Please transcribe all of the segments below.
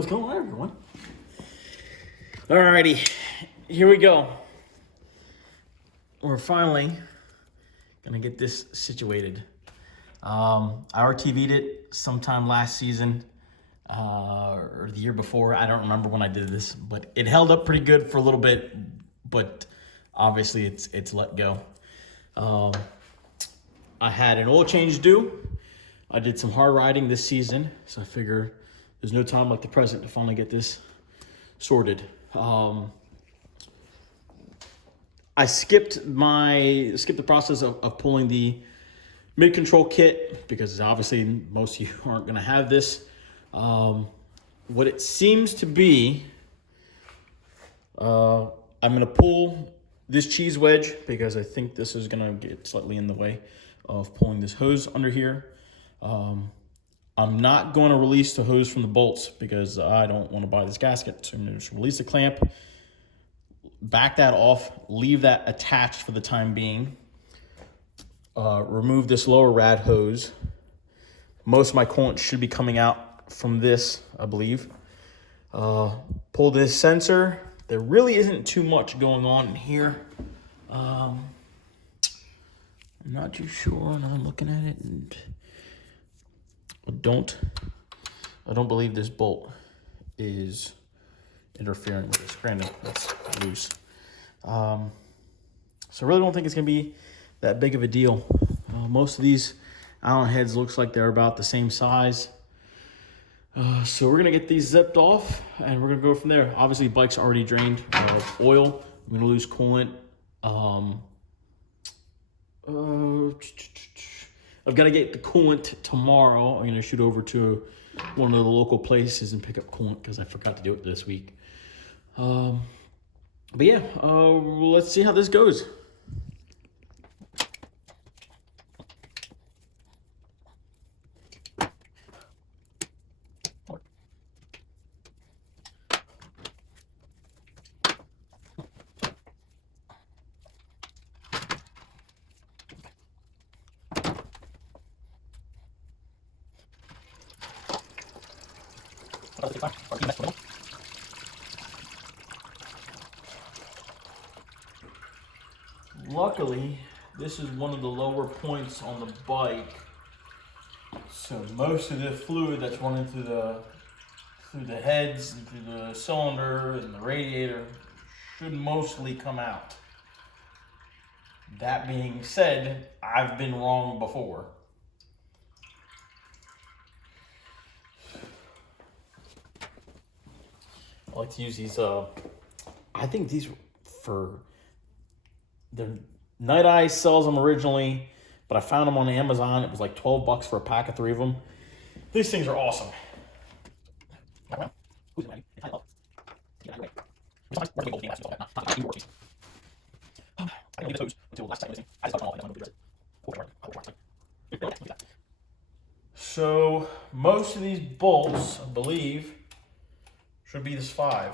What's going on, everyone? Alrighty, here we go. We're finally gonna get this situated. I RTV'd it sometime last season or the year before. I don't remember when I did this, but it held up pretty good for a little bit. But obviously, it's let go. I had an oil change due. I did some hard riding this season, so I figure there's no time like the present to finally get this sorted. I skipped the process of pulling the mid control kit because obviously most of you aren't going to have this. What it seems to be, I'm going to pull this cheese wedge because I think this is going to get slightly in the way of pulling this hose under here. I'm not going to release the hose from the bolts because I don't want to buy this gasket. So I'm going to just release the clamp, back that off, leave that attached for the time being. Remove this lower rad hose. Most of my coolant should be coming out from this, I believe. Pull this sensor. There really isn't too much going on in here. I'm not too sure, and I'm looking at it, and I don't believe this bolt is interfering with this. Granted, that's loose. So I really don't think it's gonna be that big of a deal. Most of these Allen heads looks like they're about the same size. So we're gonna get these zipped off and we're gonna go from there. Obviously, bike's already drained of oil. I'm gonna lose coolant. I've got to get the coolant tomorrow. I'm going to shoot over to one of the local places and pick up coolant because I forgot to do it this week. But yeah, let's see how this goes. Luckily, this is one of the lower points on the bike, so most of the fluid that's running through the heads and through the cylinder and the radiator should mostly come out. That being said, I've been wrong before. I like to use these, I think these Night Eyes sells them originally, but I found them on Amazon. It was like 12 bucks for a pack of 3 of them. These things are awesome. So most of these bolts, I believe, should be this 5.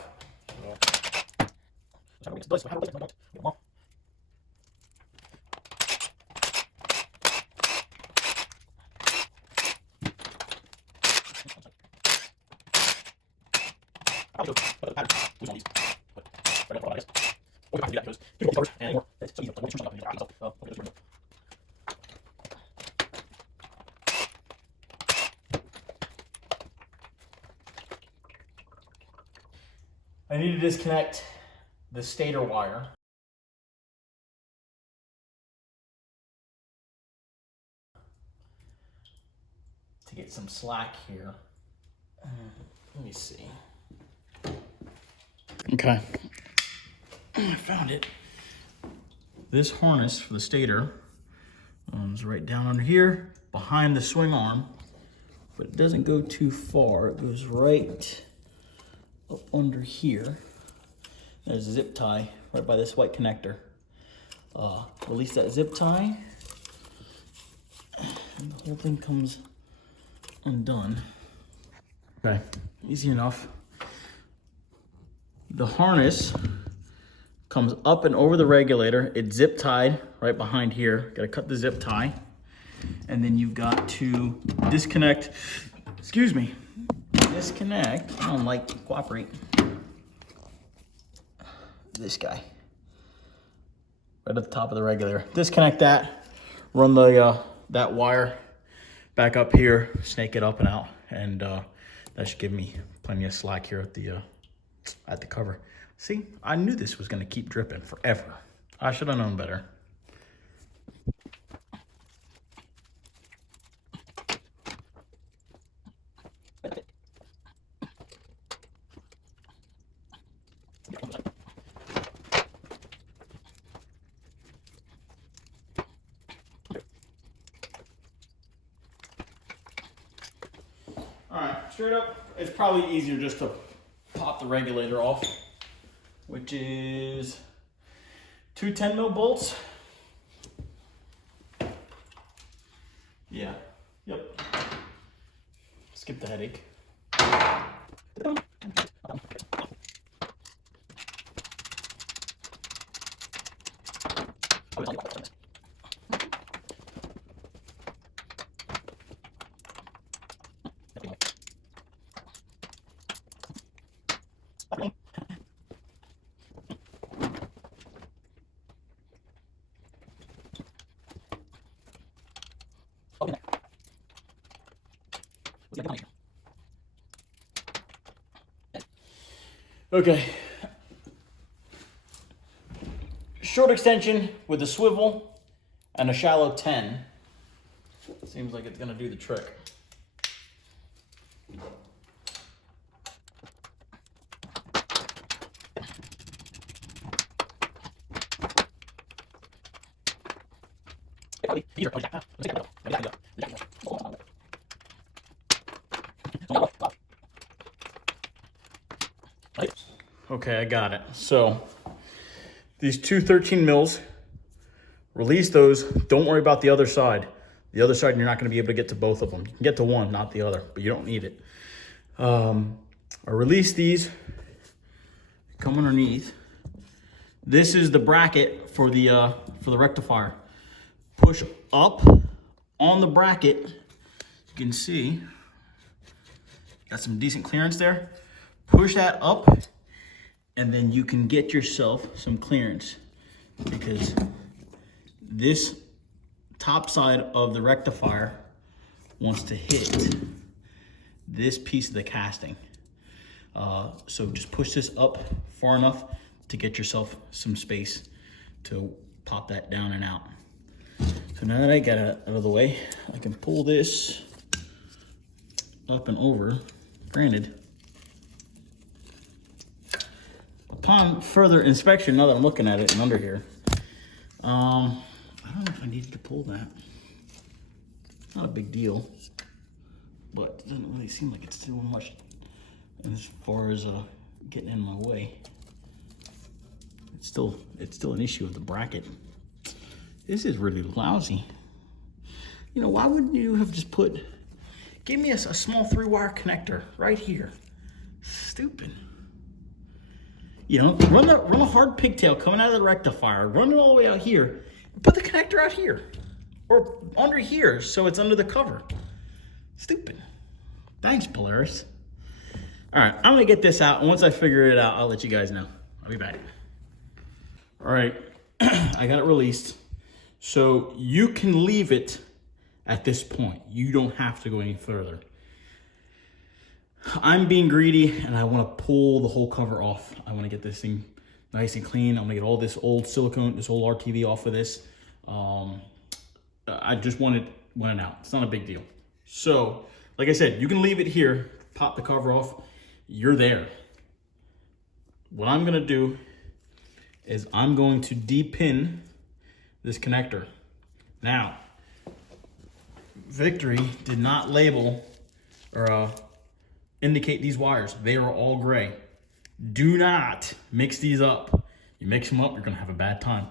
I need to disconnect the stator wire. To get some slack here. Let me see. Okay, I found it. This harness for the stator is right down under here, behind the swing arm, but it doesn't go too far. It goes right up under here. There's a zip tie right by this white connector. Release that zip tie, and the whole thing comes undone. Okay, easy enough. The harness comes up and over the regulator. It's zip tied right behind here. Got to cut the zip tie. And then you've got to disconnect, excuse me, disconnect, I don't like cooperate. This guy, right at the top of the regulator. Disconnect that, run the that wire back up here, snake it up and out, and that should give me plenty of slack here at the cover. See, I knew this was gonna keep dripping forever. I should have known better. Straight up, it's probably easier just to pop the regulator off, which is two 10 mil bolts. Yeah, yep. Skip the headache. Okay. Short extension with a swivel and a shallow 10. Seems like it's gonna do the trick. Okay, I got it. So these two 13 mils, release those. Don't worry about the other side. The other side, you're not going to be able to get to both of them. You can get to one, not the other, but you don't need it. I release these, come underneath. This is the bracket for the rectifier. Push up on the bracket. You can see, got some decent clearance there. Push that up, and then you can get yourself some clearance, because this top side of the rectifier wants to hit this piece of the casting. So just push this up far enough to get yourself some space to pop that down and out. So now that I got it out of the way, I can pull this up and over. Granted, upon further inspection, now that I'm looking at it and under here, I don't know if I needed to pull that. Not a big deal, but it doesn't really seem like it's doing much as far as getting in my way. It's still an issue with the bracket. This is really lousy. You know, why wouldn't you have just give me a small 3-wire connector right here? Stupid. You know, run a hard pigtail coming out of the rectifier, run it all the way out here, put the connector out here or under here so it's under the cover. Stupid. Thanks, Polaris. All right, I'm gonna get this out, and once I figure it out, I'll let you guys know. I'll be back. All right, I got it released. So you can leave it at this point. You don't have to go any further. I'm being greedy, and I want to pull the whole cover off. I want to get this thing nice and clean. I'm going to get all this old silicone, this old RTV off of this. I just want it out. It's not a big deal. So, like I said, you can leave it here, pop the cover off. You're there. What I'm going to do is I'm going to de-pin this connector. Now, Victory did not label or indicate these wires. They are all gray. Do not mix these up. You mix them up, you're gonna have a bad time.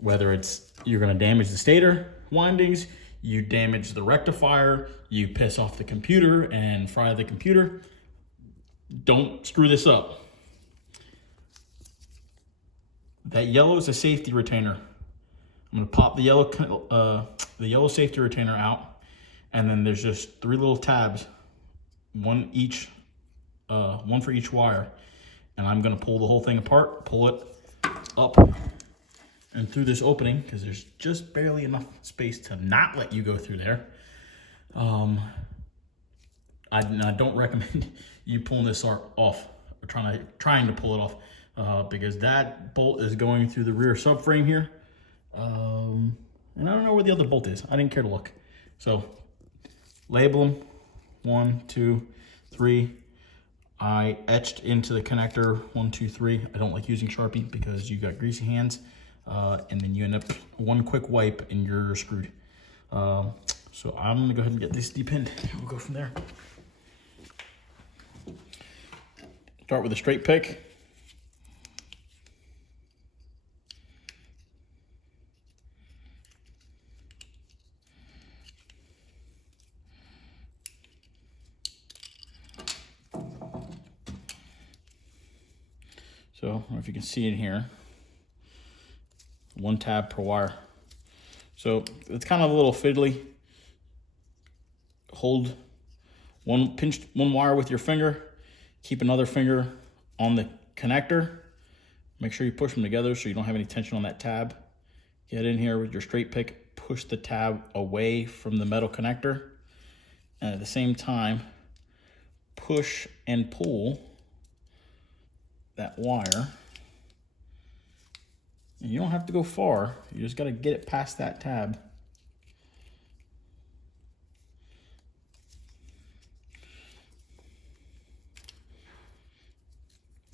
Whether it's you're gonna damage the stator windings, you damage the rectifier, you piss off the computer and fry the computer. Don't screw this up. That yellow is a safety retainer. I'm gonna pop the yellow safety retainer out, and then there's just 3 little tabs, one each one for each wire. And I'm gonna pull the whole thing apart, pull it up and through this opening, because there's just barely enough space to not let you go through there. I don't recommend you pulling this off, or trying to pull it off, because that bolt is going through the rear subframe here. And I don't know where the other bolt is. I didn't care to look. So label them, 1, 2, 3. I etched into the connector 1, 2, 3. I don't like using Sharpie because you got greasy hands, and then you end up one quick wipe and you're screwed. So I'm gonna go ahead and get this depinned. We'll go from there. Start with a straight pick. So I don't know if you can see it here. 1 tab per wire. So it's kind of a little fiddly. Pinch one wire with your finger, keep another finger on the connector. Make sure you push them together so you don't have any tension on that tab. Get in here with your straight pick, push the tab away from the metal connector, and at the same time, push and pull that wire. And you don't have to go far, you just gotta get it past that tab.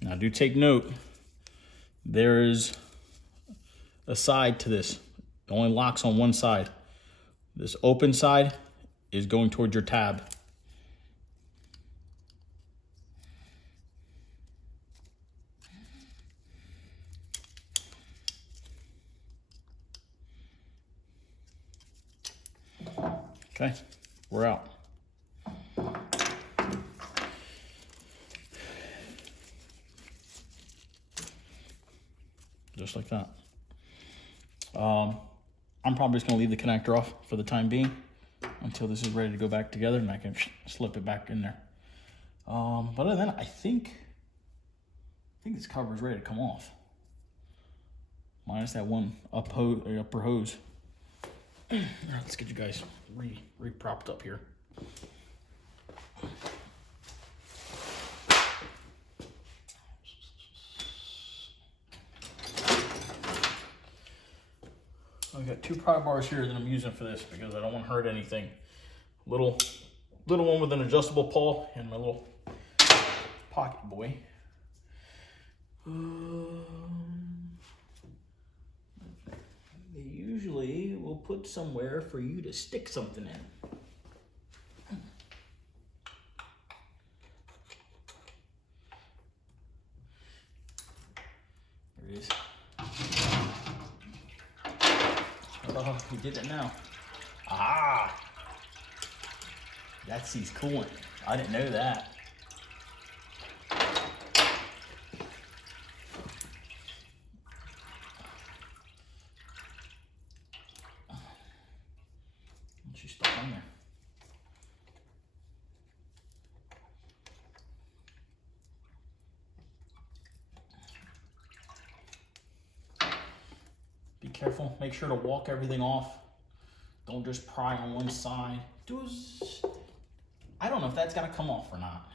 Now do take note, there is a side to this. It only locks on one side. This open side is going towards your tab. Okay, we're out. Just like that. I'm probably just gonna leave the connector off for the time being until this is ready to go back together, and I can slip it back in there. But other than that, I think this cover is ready to come off. Minus that one upper hose. Let's get you guys re-propped up here. I've got 2 pry bars here that I'm using for this because I don't want to hurt anything. Little one with an adjustable pawl and my little pocket boy. They usually will put somewhere for you to stick something in. There it is. Oh, we did it now. Ah! That sees coolant. I didn't know that. Once you stuck on there. Be careful, make sure to walk everything off. Don't just pry on one side. I don't know if that's gonna come off or not.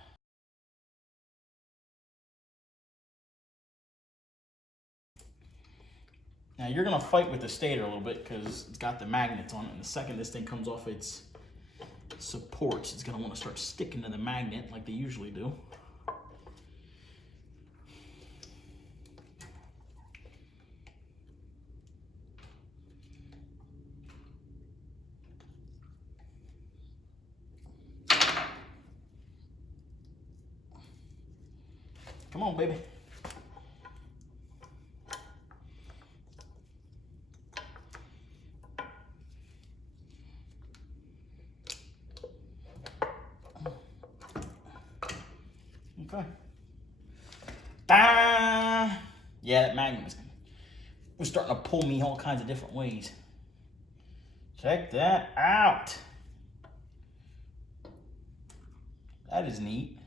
Now you're gonna fight with the stator a little bit because it's got the magnets on it, and the second this thing comes off its supports, it's gonna wanna start sticking to the magnet like they usually do. Come on, baby. Okay. Yeah, that magnet was starting to pull me all kinds of different ways. Check that out. That is neat.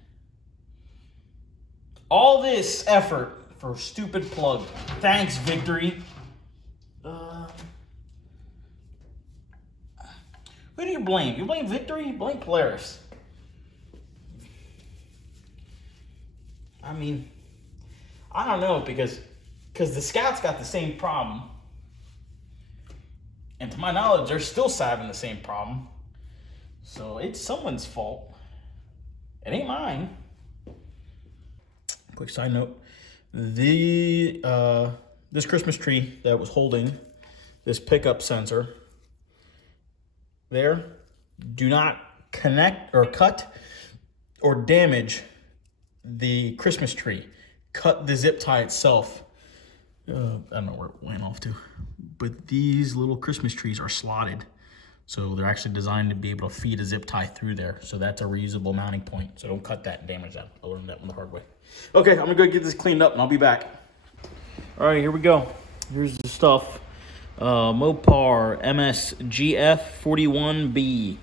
All this effort for a stupid plug. Thanks, Victory. Who do you blame? You blame Victory? You blame Polaris? I mean, I don't know, because the Scouts got the same problem. And to my knowledge, they're still having the same problem. So it's someone's fault. It ain't mine. Quick side note. This Christmas tree that was holding this pickup sensor there, do not connect or cut or damage the Christmas tree. Cut the zip tie itself. I don't know where it went off to, but these little Christmas trees are slotted. So they're actually designed to be able to feed a zip tie through there. So that's a reusable mounting point. So don't cut that and damage that. I learned that one the hard way. Okay, I'm gonna go get this cleaned up and I'll be back. All right, here we go. Here's the stuff. Mopar MSGF 41B.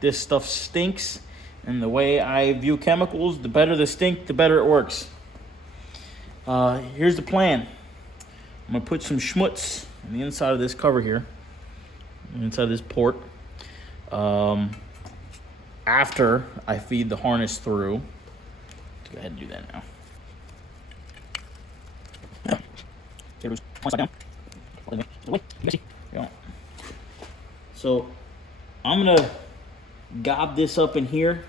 This stuff stinks. And the way I view chemicals, the better the stink, the better it works. Here's the plan. I'm gonna put some schmutz on the inside of this cover here, inside this port. After I feed the harness through. Let's go ahead and do that now. So I'm gonna gob this up in here.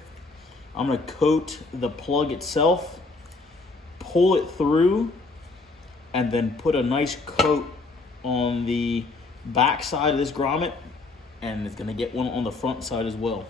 I'm gonna coat the plug itself, pull it through, and then put a nice coat on the back side of this grommet, and it's gonna get one on the front side as well.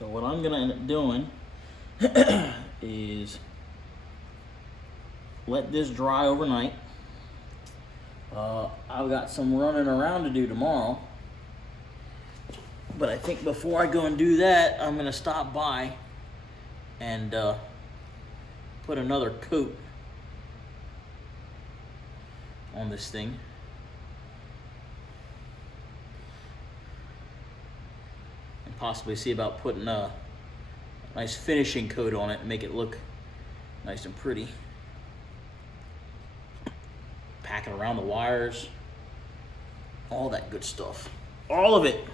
So what I'm gonna end up doing is let this dry overnight. I've got some running around to do tomorrow, but I think before I go and do that, I'm gonna stop by and put another coat on this thing. Possibly see about putting a nice finishing coat on it and make it look nice and pretty. Pack it around the wires, all that good stuff, all of it.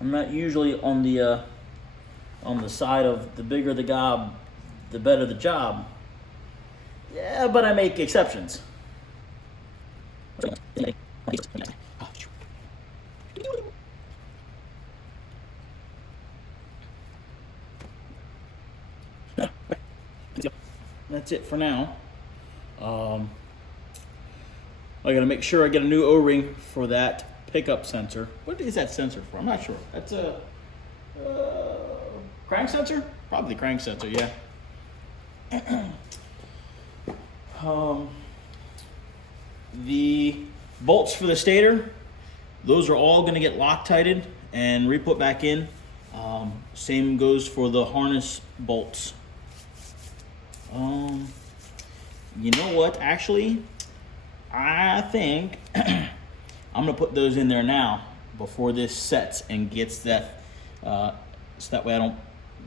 I'm not usually on the side of the bigger the gob, the better the job. Yeah, but I make exceptions. That's it for now. I gotta make sure I get a new O-ring for that pickup sensor. What is that sensor for? I'm not sure. That's a crank sensor? Probably crank sensor, yeah. The bolts for the stator, those are all gonna get Loctited and re-put back in. Same goes for the harness bolts. You know what? Actually, I think I'm gonna put those in there now before this sets and gets that, so that way I don't,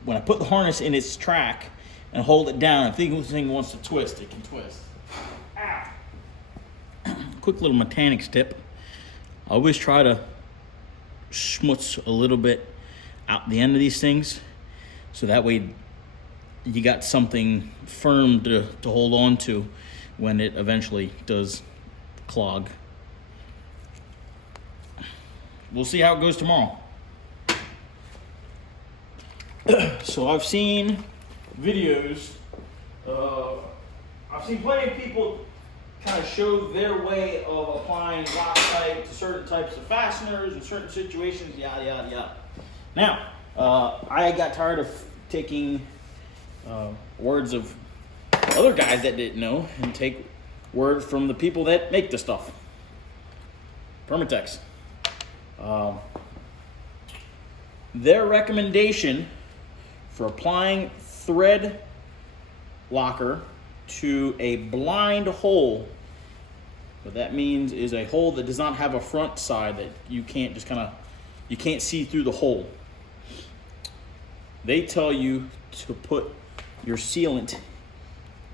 when I put the harness in its track and hold it down, if the thing wants to twist, it can twist. Ow. Quick little mechanics tip. I always try to schmutz a little bit out the end of these things, so that way you got something firm to hold on to when it eventually does clog. We'll see how it goes tomorrow. So I've seen videos, I've seen plenty of people kind of show their way of applying Loctite to certain types of fasteners in certain situations, yada, yada, yada. Now, I got tired of taking words of other guys that didn't know and take word from the people that make the stuff. Permatex. Their recommendation for applying thread locker to a blind hole, what that means is a hole that does not have a front side that you can't just you can't see through the hole. They tell you to put your sealant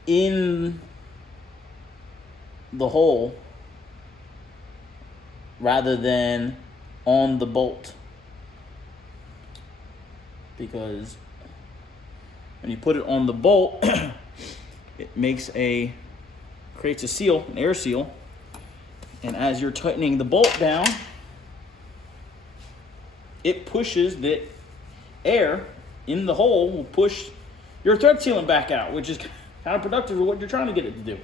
in the hole rather than on the bolt, because when you put it on the bolt, it creates a seal, an air seal, and as you're tightening the bolt down, it pushes the air in the hole, will push your thread sealant back out, which is counterproductive for what you're trying to get it to do.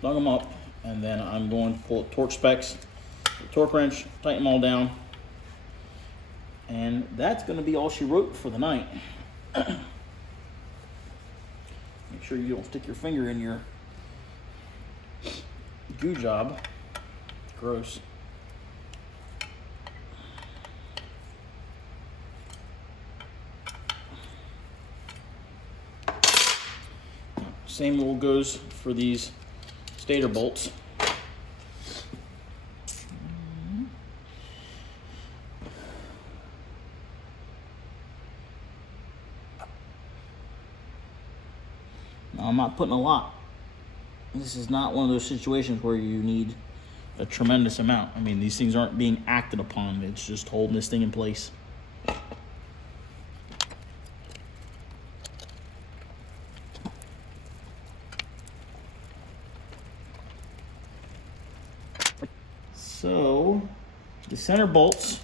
Snug them up, and then I'm going to pull torque specs, torque wrench, tighten them all down, and that's going to be all she wrote for the night. Make sure you don't stick your finger in your goo job. Gross. Same rule goes for these stator bolts. Now, I'm not putting a lot. This is not one of those situations where you need a tremendous amount. I mean, these things aren't being acted upon. It's just holding this thing in place. So, the center bolts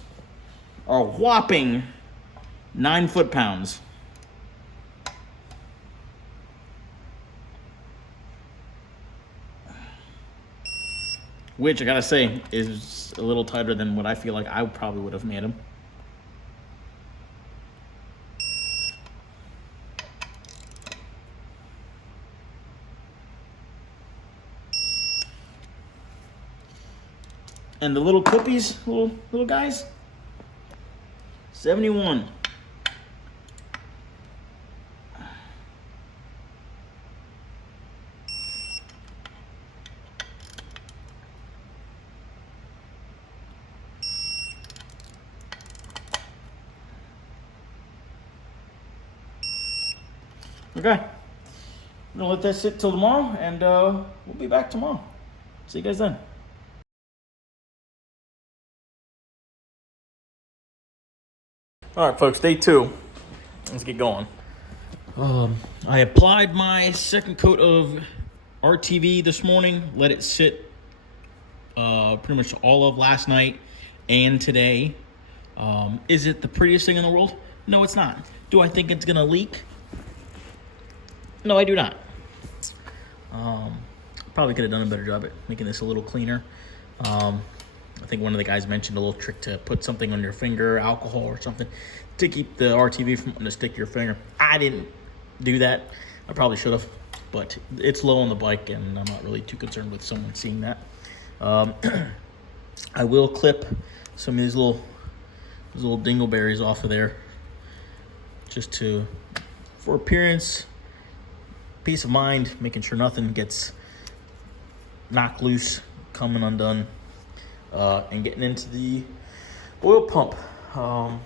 are a whopping 9 foot-pounds. Which, I gotta say, is a little tighter than what I feel like I probably would have made them. And the little clippies, little guys, 71. Okay, I'm gonna let that sit till tomorrow, and we'll be back tomorrow. See you guys then. All right, folks, day 2. Let's get going. I applied my second coat of RTV this morning. Let it sit pretty much all of last night and today. Is it the prettiest thing in the world? No, it's not. Do I think it's gonna leak? No, I do not. Probably could have done a better job at making this a little cleaner. I think one of the guys mentioned a little trick to put something on your finger, alcohol or something, to keep the RTV from wanting to stick to your finger. I didn't do that. I probably should have, but it's low on the bike, and I'm not really too concerned with someone seeing that. I will clip some of these little dingleberries off of there, just for appearance, peace of mind, making sure nothing gets knocked loose, coming undone. And getting into the oil pump. I'm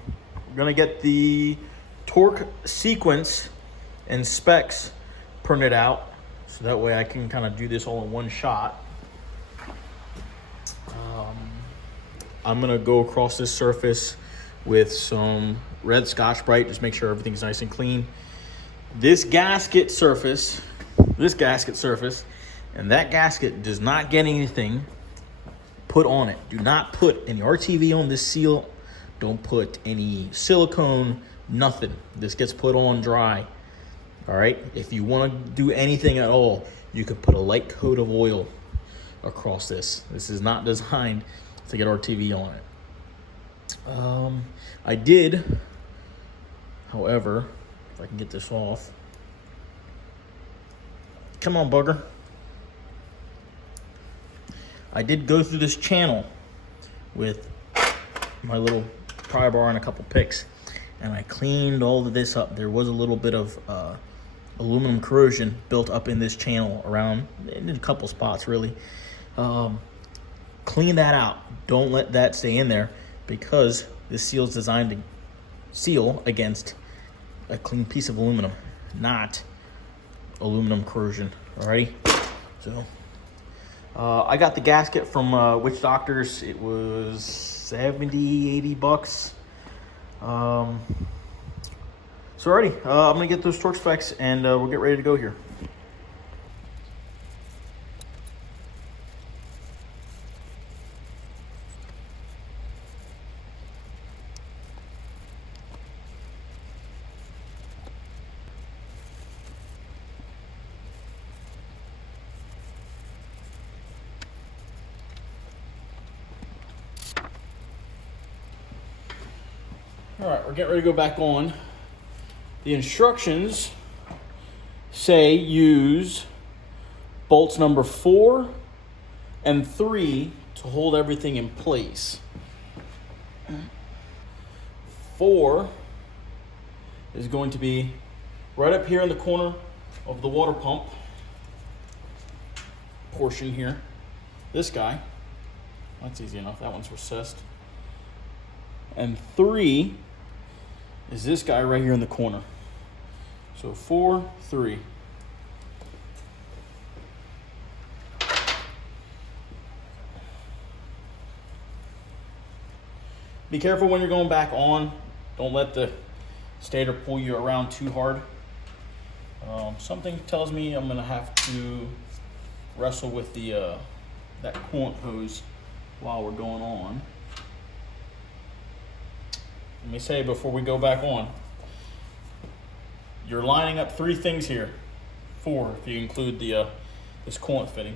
gonna get the torque sequence and specs printed out, so that way I can kind of do this all in one shot. I'm gonna go across this surface with some red Scotch-Brite, just make sure everything's nice and clean. This gasket surface, and that gasket does not get anything put on it. Do not put any RTV on this seal. Don't put any silicone, nothing. This gets put on dry. All right, if you want to do anything at all, you could put a light coat of oil across this. This is not designed to get RTV on it. I did, however, if I can get this off. Come on, bugger. I did go through this channel with my little pry bar and a couple picks, and I cleaned all of this up. There was a little bit of aluminum corrosion built up in this channel around in a couple spots, really. Clean that out. Don't let that stay in there, because this seal is designed to seal against a clean piece of aluminum, not aluminum corrosion. Alrighty, so I got the gasket from Witch Doctors. It was 70, 80 bucks. So alrighty, I'm gonna get those torque specs and we'll get ready to go here. All right, we're getting ready to go back on. The instructions say use bolts number 4 and 3 to hold everything in place. 4 is going to be right up here in the corner of the water pump portion here. This guy, that's easy enough, that one's recessed. And 3 is this guy right here in the corner. So 4, 3. Be careful when you're going back on. Don't let the stator pull you around too hard. Something tells me I'm gonna have to wrestle with the that coolant hose while we're going on. Let me say before we go back on, you're lining up 3 things here. 4 if you include the this coolant fitting.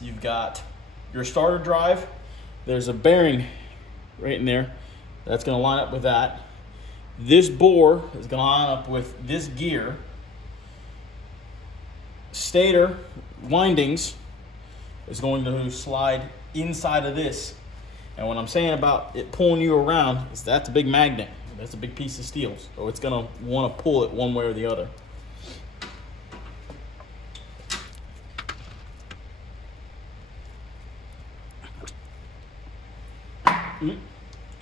You've got your starter drive. There's a bearing right in there. That's gonna line up with that. This bore is gonna line up with this gear. Stator windings is going to slide inside of this. And what I'm saying about it pulling you around is that's a big magnet. That's a big piece of steel. So it's gonna wanna pull it one way or the other.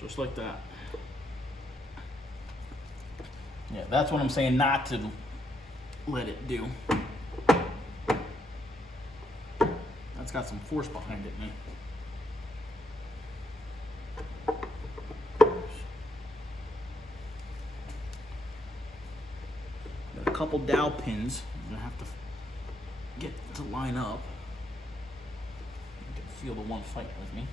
Just like that. Yeah, that's what I'm saying not to let it do. That's got some force behind it, man. Got a couple dowel pins. I'm gonna have to get to line up. You can feel the one fighting with me.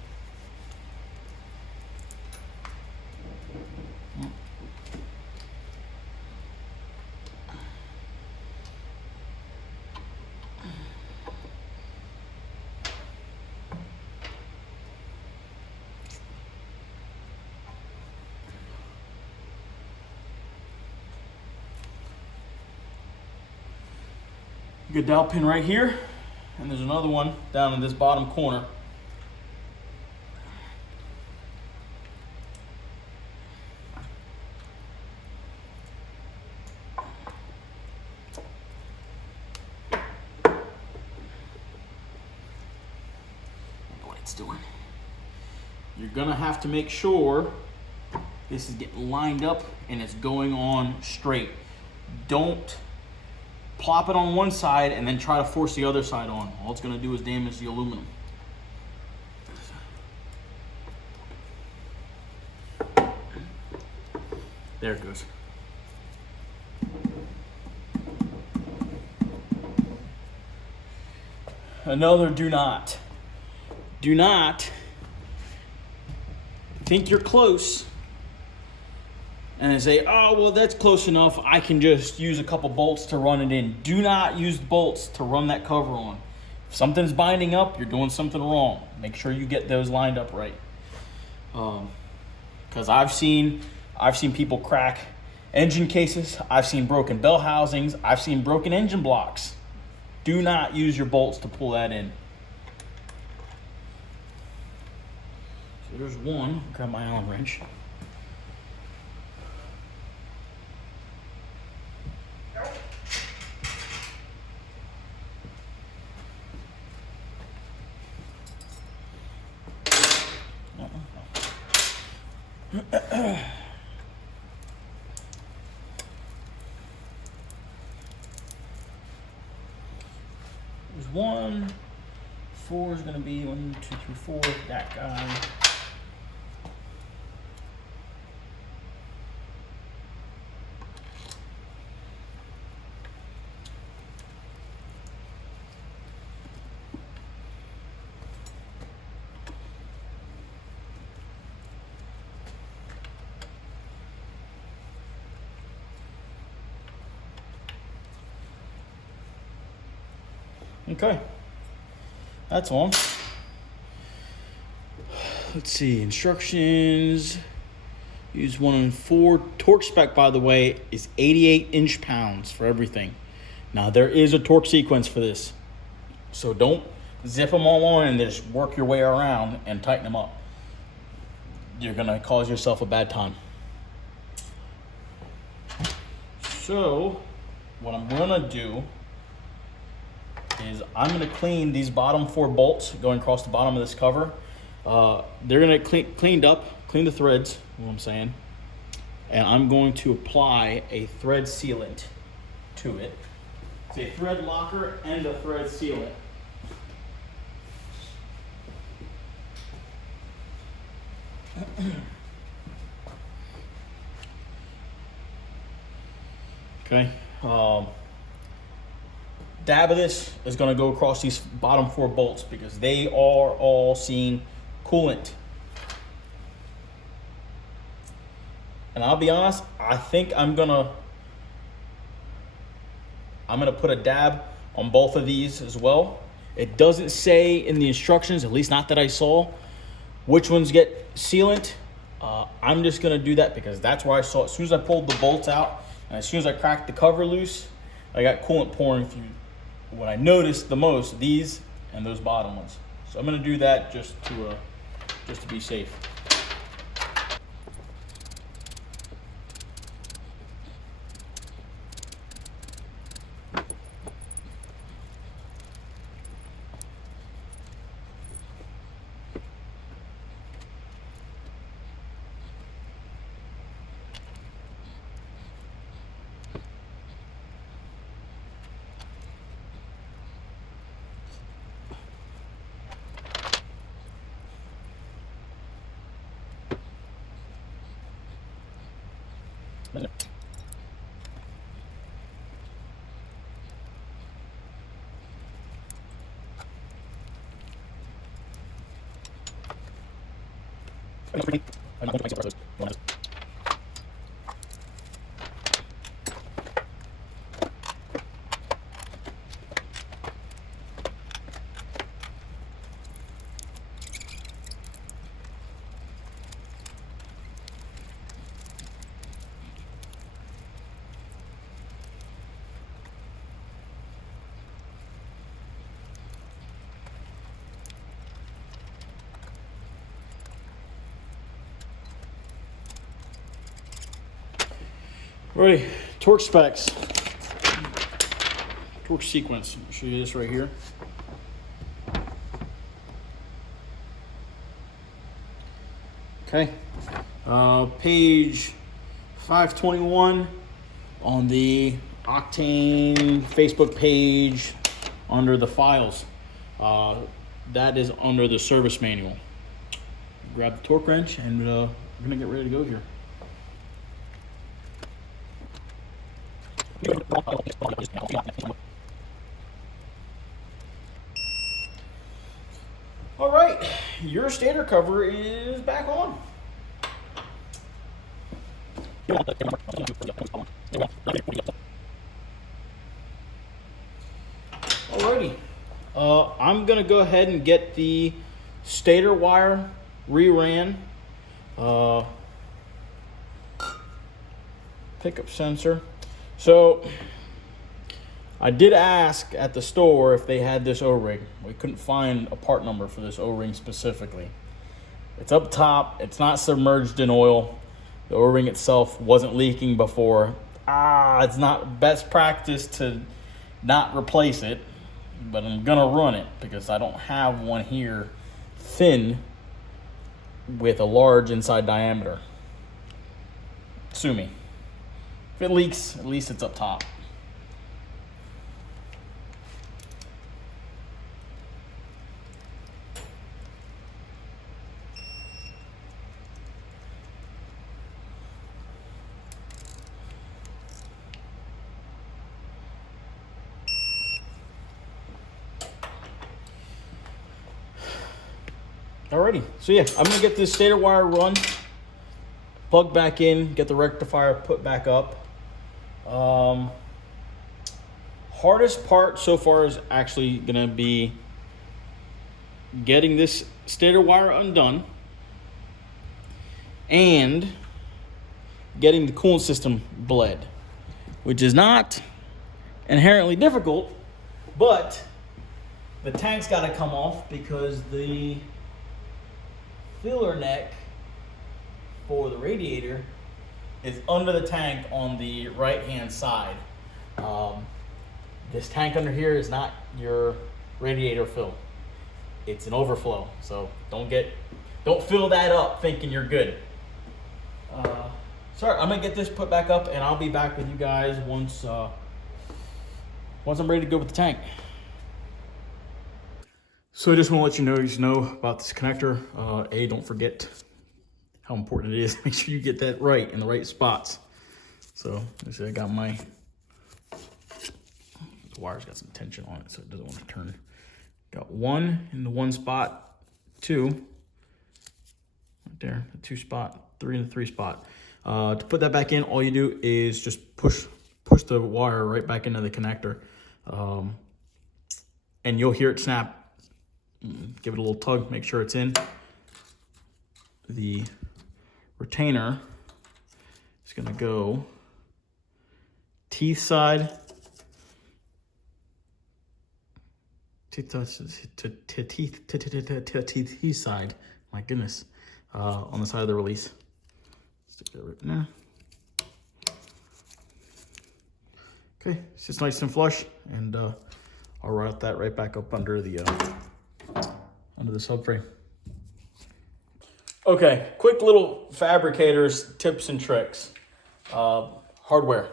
Good dowel pin right here, and there's another one down in this bottom corner. What it's doing. You're gonna have to make sure this is getting lined up and it's going on straight. Don't plop it on one side and then try to force the other side on. All it's gonna do is damage the aluminum. There it goes. Another do not. Do not think you're close and they say, oh, well, that's close enough. I can just use a couple bolts to run it in. Do not use bolts to run that cover on. If something's binding up, you're doing something wrong. Make sure you get those lined up right. Because I've seen people crack engine cases. I've seen broken bell housings. I've seen broken engine blocks. Do not use your bolts to pull that in. So there's one. Grab my Allen wrench. There's one. 4 is going to be 1, 2, 3, 4. That guy. Okay, that's on. Let's see, instructions. Use 1 and 4. Torque spec, by the way, is 88 inch-pounds for everything. Now, there is a torque sequence for this. So don't zip them all on and just work your way around and tighten them up. You're gonna cause yourself a bad time. So, what I'm gonna do is I'm going to clean these bottom 4 bolts going across the bottom of this cover. They're going to clean the threads, you know what I'm saying? And I'm going to apply a thread sealant to it. It's a thread locker and a thread sealant. Okay. Dab of this is going to go across these bottom 4 bolts because they are all seeing coolant. And I'll be honest, I think I'm gonna put a dab on both of these as well. It doesn't say in the instructions, at least not that I saw, which ones get sealant. I'm just gonna do that because that's where I saw it. As soon as I pulled the bolts out and as soon as I cracked the cover loose, I got coolant pouring through. What I noticed the most, these and those bottom ones. So I'm gonna do that just to be safe. Alrighty, torque specs, torque sequence. I'll show you this right here. Okay, page 521 on the Octane Facebook page under the files. That is under the service manual. Grab the torque wrench and we're gonna get ready to go here. All right, your stator cover is back on. Alrighty, I'm gonna go ahead and get the stator wire reran. Pickup sensor. So I did ask at the store if they had this O-ring. We couldn't find a part number for this O-ring specifically. It's up top. It's not submerged in oil. The O-ring itself wasn't leaking before. It's not best practice to not replace it, but I'm gonna run it because I don't have one here thin with a large inside diameter. Sue me. If it leaks, at least it's up top. Alrighty, so yeah, I'm gonna get this stator wire run, plug back in, get the rectifier put back up. Hardest part so far is actually gonna be getting this stator wire undone and getting the coolant system bled, which is not inherently difficult, but the tank's got to come off because the filler neck for the radiator is under the tank on the right hand side. This tank under here is not your radiator fill. It's an overflow, so don't fill that up thinking you're good. Sorry, I'm gonna get this put back up and I'll be back with you guys once I'm ready to go with the tank. So I just want to let you know about this connector. Don't forget how important it is. Make sure you get that right in the right spots. So let's see, I got the wire's got some tension on it, so it doesn't want to turn. Got one in the one spot, two right there, the two spot, three in the three spot. To put that back in, all you do is just push the wire right back into the connector, and you'll hear it snap. Give it a little tug, make sure it's in. The retainer is gonna go teeth side to teeth side. My goodness, on the side of the release. Stick that right in there. Okay, it's just nice and flush, and I'll route that right back up under the subframe. Okay, quick little fabricators tips and tricks. Hardware.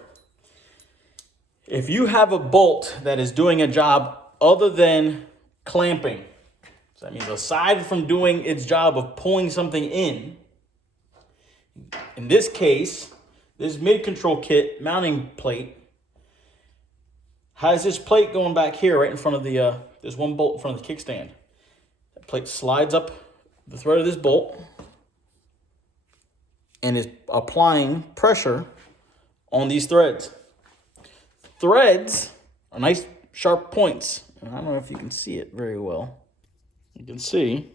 If you have a bolt that is doing a job other than clamping, so that means aside from doing its job of pulling something in this case, this mid-control kit mounting plate has this plate going back here right in front of the, there's one bolt in front of the kickstand. That plate slides up the thread of this bolt and is applying pressure on these threads. Threads are nice sharp points. And I don't know if you can see it very well. You can see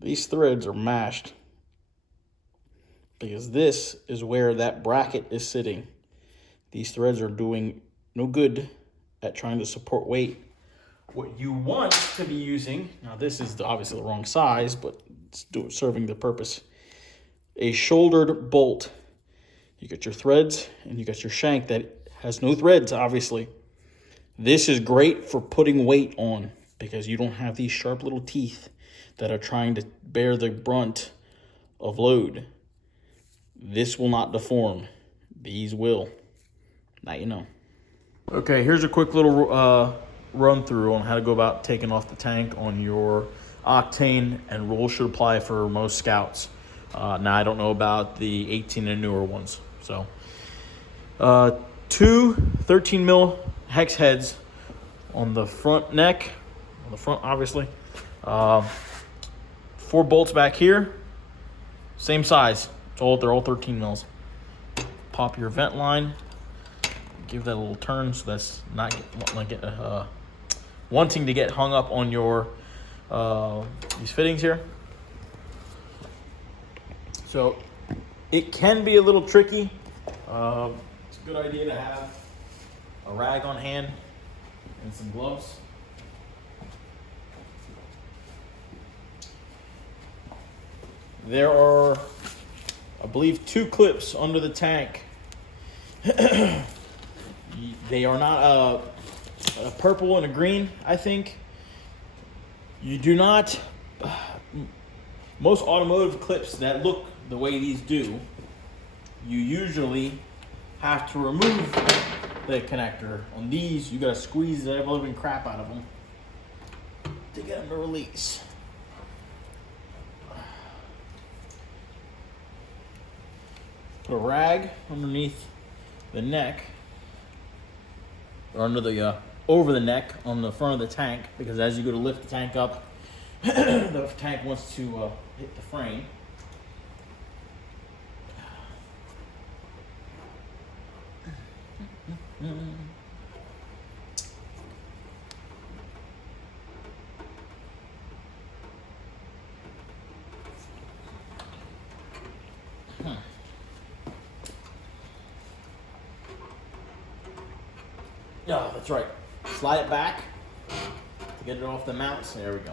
these threads are mashed because this is where that bracket is sitting. These threads are doing no good at trying to support weight. What you want to be using, now this is obviously the wrong size, but it's serving the purpose. A shouldered bolt. You got your threads and you got your shank that has no threads, obviously. This is great for putting weight on because you don't have these sharp little teeth that are trying to bear the brunt of load. This will not deform. These will. Now you know. Okay, here's a quick little run through on how to go about taking off the tank on your Octane, and rules should apply for most Scouts. Now I don't know about the 18 and newer ones. So, two 13 mil hex heads on the front neck, on the front obviously. 4 bolts back here, same size. They're all 13 mils. pop your vent line. Give that a little turn so that's not wanting to get hung up on your these fittings here. So it can be a little tricky. It's a good idea to have a rag on hand and some gloves. There are, I believe, 2 clips under the tank. They are not a purple and a green, I think. You do not, most automotive clips that look the way these do, you usually have to remove the connector. On these, you gotta squeeze the living crap out of them to get them to release. Put a rag underneath the neck, or under the over the neck on the front of the tank, because as you go to lift the tank up, the tank wants to hit the frame. Yeah, that's right. Slide it back to get it off the mounts. There we go.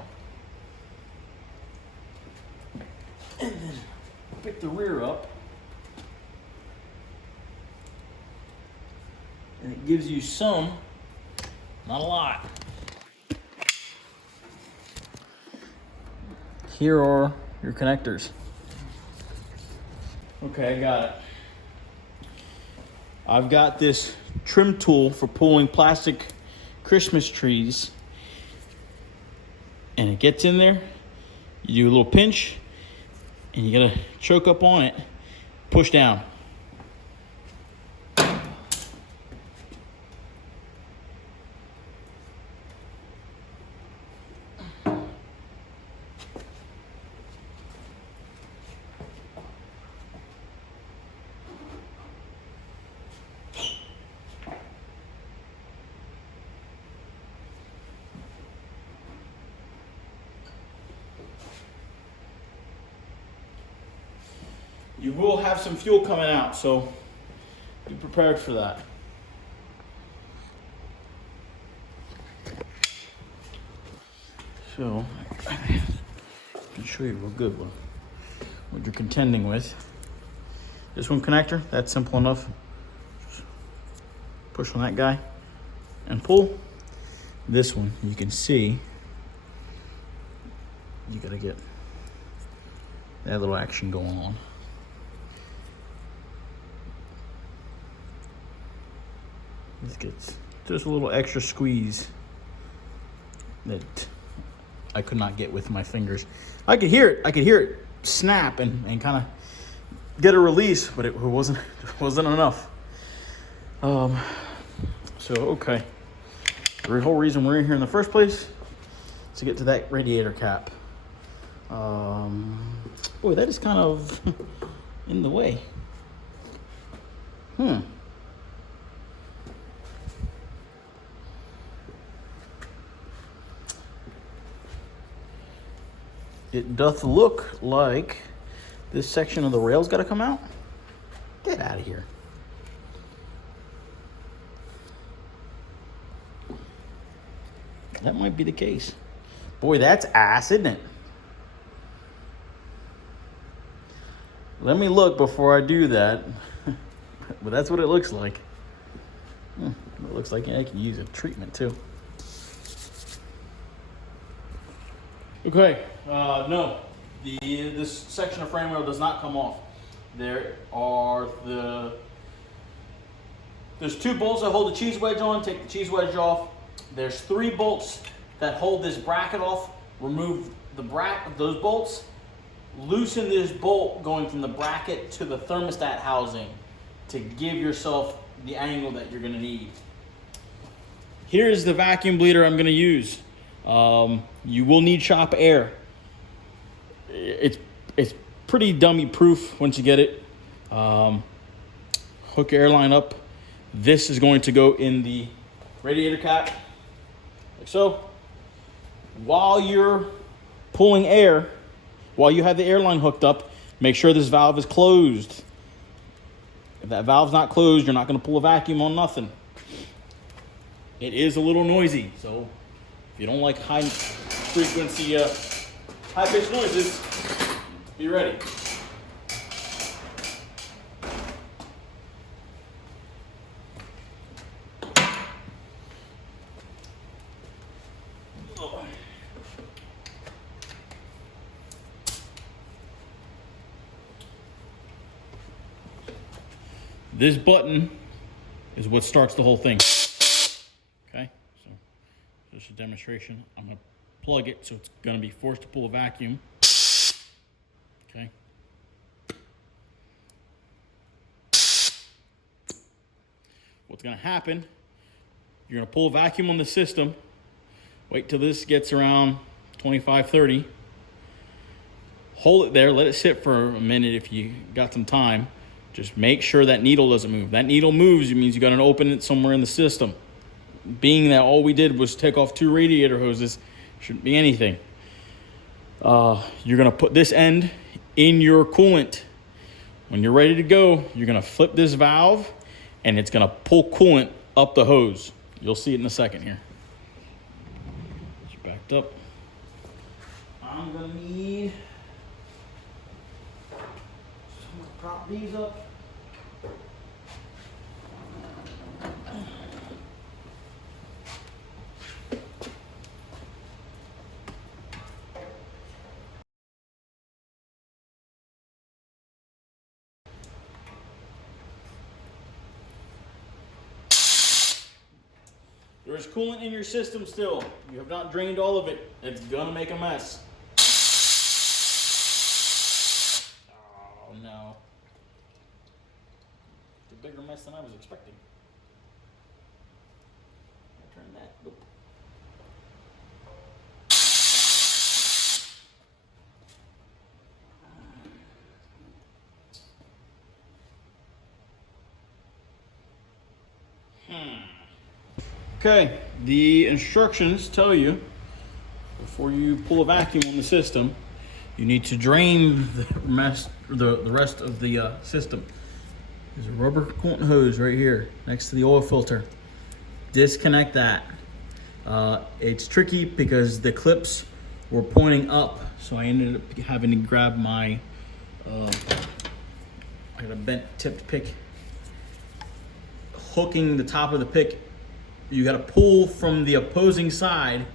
And then pick the rear up. And it gives you some, not a lot. Here are your connectors. Okay, I got it. I've got this trim tool for pulling plastic Christmas trees, and it gets in there. You do a little pinch, and you gotta choke up on it, push down. You will have some fuel coming out, so be prepared for that. So, I can show you real good what you're contending with. This one connector, that's simple enough. Just push on that guy and pull. This one, you can see, you gotta get that little action going on. This gets just a little extra squeeze that I could not get with my fingers. I could hear it snap and kind of get a release, but it wasn't enough. So okay, the whole reason we're in here in the first place is to get to that radiator cap. Boy, that is kind of in the way. It doth look like this section of the rail's got to come out. Get out of here. That might be the case. Boy, that's ass, isn't it? Let me look before I do that. But that's what it looks like. It looks like I can use a treatment too. Okay, no, this section of frame rail does not come off. There's 2 bolts that hold the cheese wedge on. Take the cheese wedge off. There's 3 bolts that hold this bracket off. Remove those bolts. Loosen this bolt going from the bracket to the thermostat housing to give yourself the angle that you're gonna need. Here's the vacuum bleeder I'm gonna use. You will need shop air. It's pretty dummy proof once you get it. hook your air line up. This is going to go in the radiator cap, like so. While you're pulling air, while you have the air line hooked up, make sure this valve is closed. If that valve's not closed, you're not going to pull a vacuum on nothing. It is a little noisy, so if you don't like high frequency, high pitched noises, be ready. This button is what starts the whole thing. Okay, so just a demonstration. I'm gonna plug it so it's gonna be forced to pull a vacuum. Okay. What's gonna happen, you're gonna pull a vacuum on the system, wait till this gets around 25, 30. Hold it there, let it sit for a minute if you got some time. Just make sure that needle doesn't move. That needle moves, it means you got to open it somewhere in the system. Being that all we did was take off 2 radiator hoses, shouldn't be anything. You're going to put this end in your coolant. When you're ready to go, you're going to flip this valve, and it's going to pull coolant up the hose. You'll see it in a second here. It's backed up. I'm going to need... prop these up. There's coolant in your system still. You have not drained all of it. It's gonna make a mess. Oh no. It's a bigger mess than I was expecting. I'll turn that. Nope. Okay, the instructions tell you before you pull a vacuum on the system, you need to drain the rest of the system. There's a rubber coolant hose right here next to the oil filter. Disconnect that. It's tricky because the clips were pointing up, so I ended up having to grab my, I got a bent tipped pick, hooking the top of the pick. You got to pull from the opposing side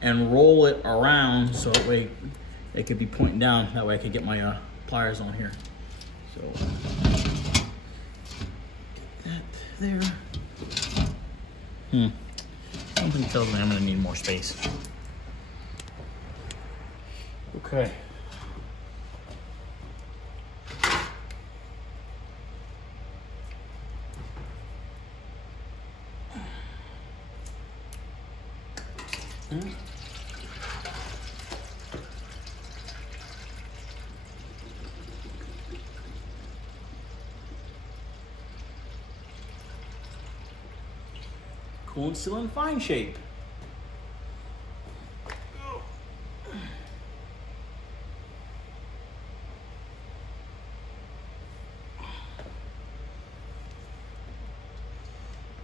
and roll it around so that way it could be pointing down. That way I could get my pliers on here. So get that there. Something tells me I'm going to need more space. Okay. Coolant's still in fine shape.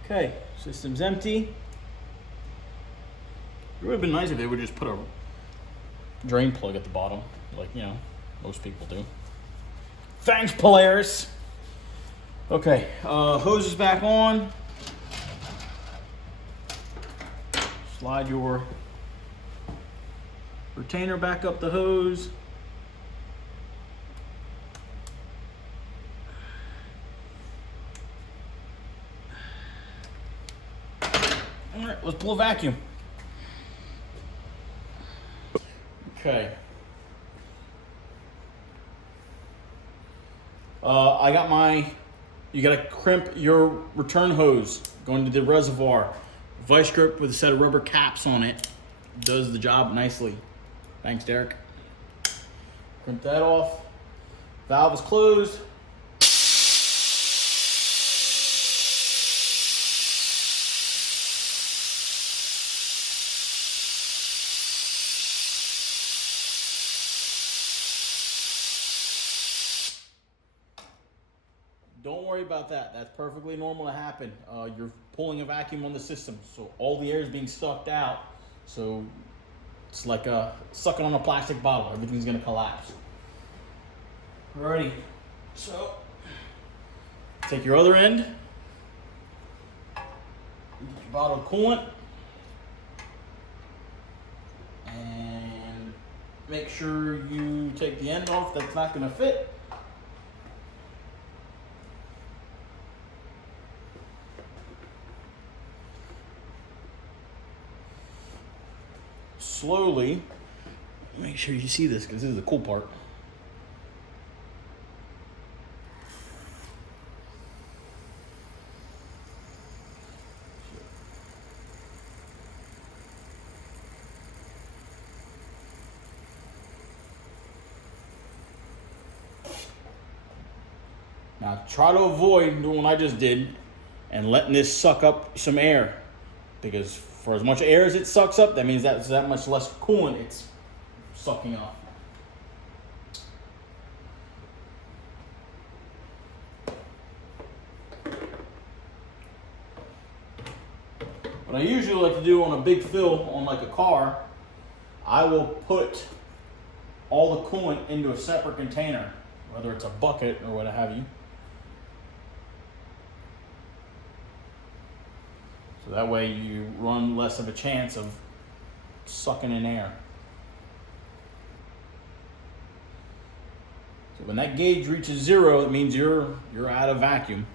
Okay, system's empty. It would have been nice if they would just put a drain plug at the bottom, like, you know, most people do. Thanks, Polaris. Okay, hose is back on. Slide your retainer back up the hose. All right, let's pull a vacuum. Okay. I got you gotta crimp your return hose going to the reservoir. Vice grip with a set of rubber caps on it does the job nicely. Thanks, Derek. Crimp that off. Valve is closed. Don't worry about that. That's perfectly normal to happen. You're pulling a vacuum on the system, so all the air is being sucked out. So it's like sucking on a plastic bottle. Everything's gonna collapse. Alrighty. So take your other end. Get your bottle of coolant. And make sure you take the end off that's not gonna fit. Slowly, make sure you see this because this is the cool part. Now try to avoid doing what I just did and letting this suck up some air, because for as much air as it sucks up, that means that's that much less coolant it's sucking up. What I usually like to do on a big fill on like a car, I will put all the coolant into a separate container, whether it's a bucket or what have you. So that way you run less of a chance of sucking in air. So when that gauge reaches 0, it means you're out of vacuum,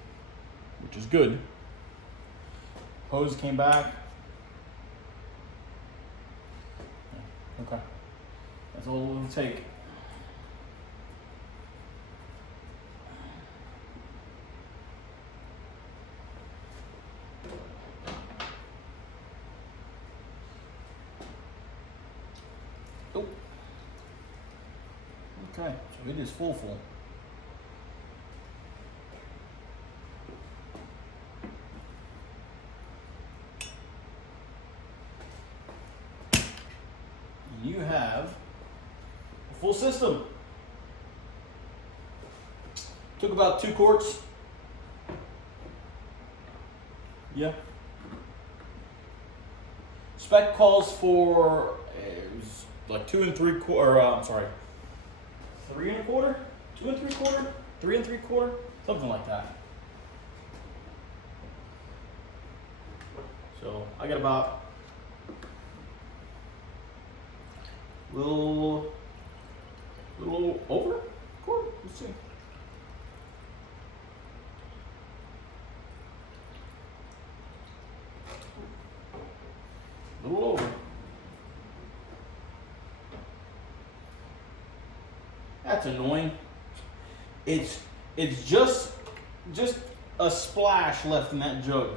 which is good. Hose came back. Okay. That's all it'll take. Oh. Okay, so it is full. And you have a full system. Took about 2 quarts. Yeah. Spec calls for like 2 3/4. 3 1/4, 2 3/4, 3 3/4, something like that. So I got about a little over a quart. Let's see. A little over. That's annoying. It's just a splash left in that jug,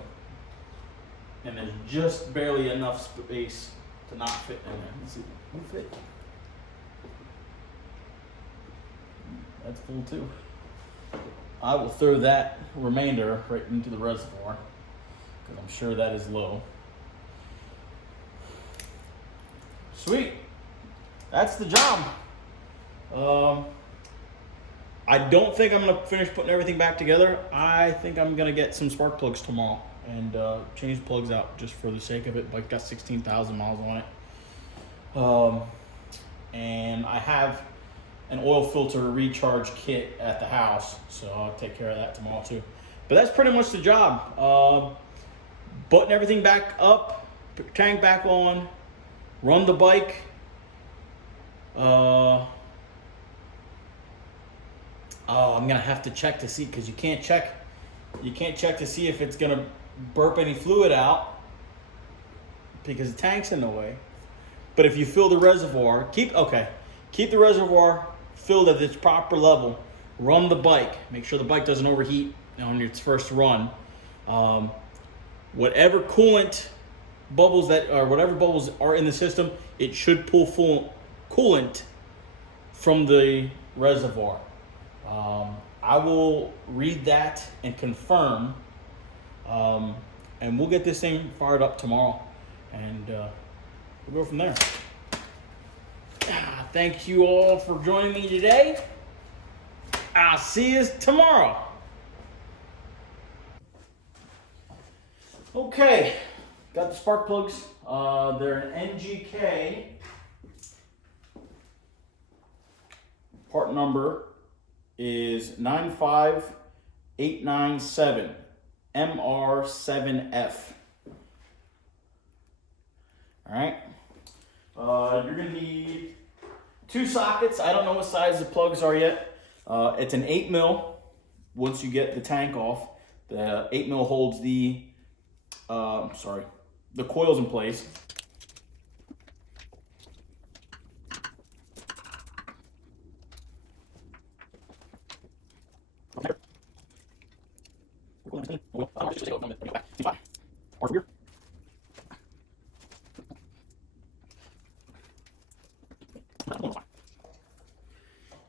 and there's just barely enough space to not fit in there. Let's see, will fit. That's full too. I will throw that remainder right into the reservoir because I'm sure that is low. Sweet. That's the job. I don't think I'm gonna finish putting everything back together. I think I'm gonna get some spark plugs tomorrow and change the plugs out just for the sake of it. Bike got 16,000 miles on it. And I have an oil filter recharge kit at the house, so I'll take care of that tomorrow too. But that's pretty much the job. Button everything back up, put tank back on, run the bike. I'm gonna have to check to see, because you can't check to see if it's gonna burp any fluid out because the tank's in the way. But if you fill the reservoir, keep the reservoir filled at its proper level. Run the bike. Make sure the bike doesn't overheat on its first run. Whatever coolant bubbles whatever bubbles are in the system, it should pull full coolant from the reservoir. I will read that and confirm, and we'll get this thing fired up tomorrow, and we'll go from there. Thank you all for joining me today. I'll see you tomorrow. Okay, got the spark plugs. They're an NGK. Part number is 95897 MR7F. All right. You're gonna need 2 sockets. I don't know what size the plugs are yet. It's an 8 mil. Once you get the tank off, the 8 mil holds the the coils in place.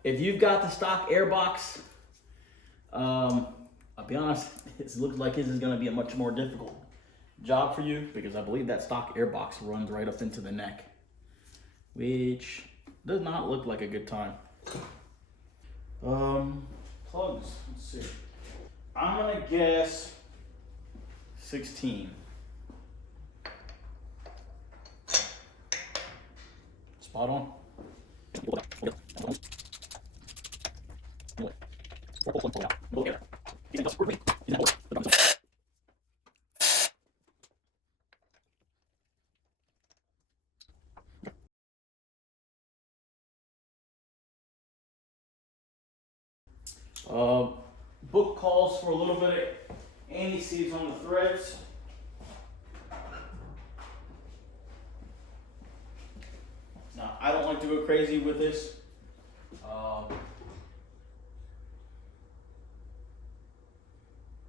If you've got the stock airbox, I'll be honest, it looks like his is going to be a much more difficult job for you because I believe that stock airbox runs right up into the neck, which does not look like a good time. Plugs, let's see. I'm going to guess 16. Spot on. Book calls for a little bit of anti-seize on the threads. Now, I don't like to go crazy with this.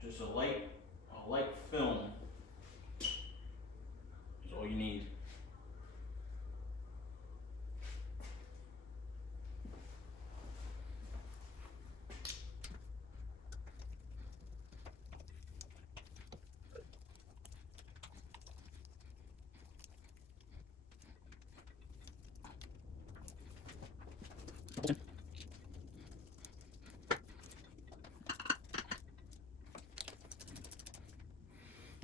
Just a light film is all you need.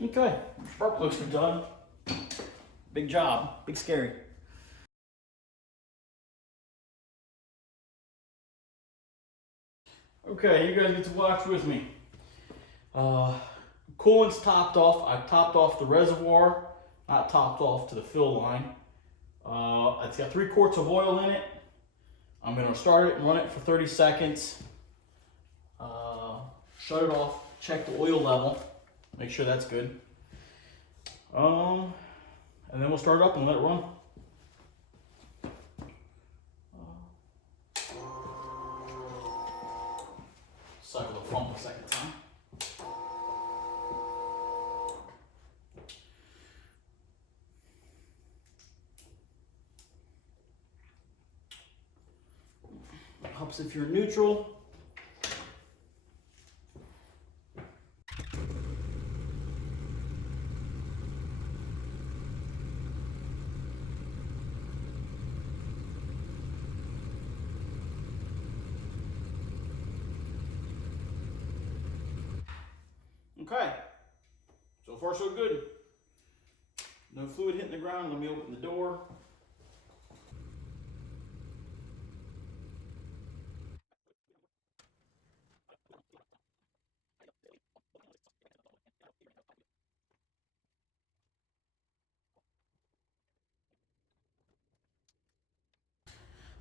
Okay, spark plugs are done. Big job, big scary. Okay, you guys get to watch with me. Coolant's topped off. I've topped off the reservoir, not topped off to the fill line. It's got 3 quarts of oil in it. I'm gonna start it and run it for 30 seconds. Shut it off, check the oil level, make sure that's good. And then we'll start it up and let it run. Cycle the pump a second time. Helps if you're neutral. Okay, so far so good. No fluid hitting the ground. Let me open the door.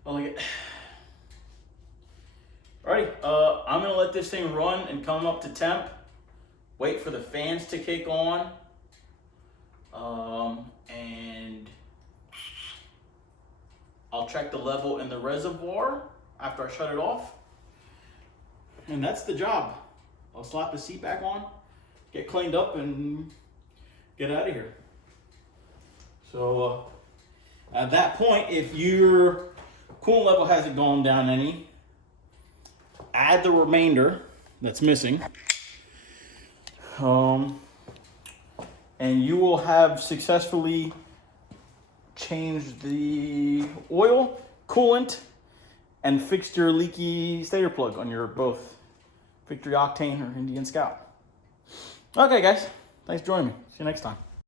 I like it. Alrighty, I'm gonna let this thing run and come up to temp. Wait for the fans to kick on. And I'll check the level in the reservoir after I shut it off. And that's the job. I'll slap the seat back on, get cleaned up, and get out of here. So at that point, if your coolant level hasn't gone down any, add the remainder that's missing. And you will have successfully changed the oil, coolant, and fixed your leaky stator plug on your both Victory Octane or Indian Scout. Okay, guys, Thanks for joining me. See you next time.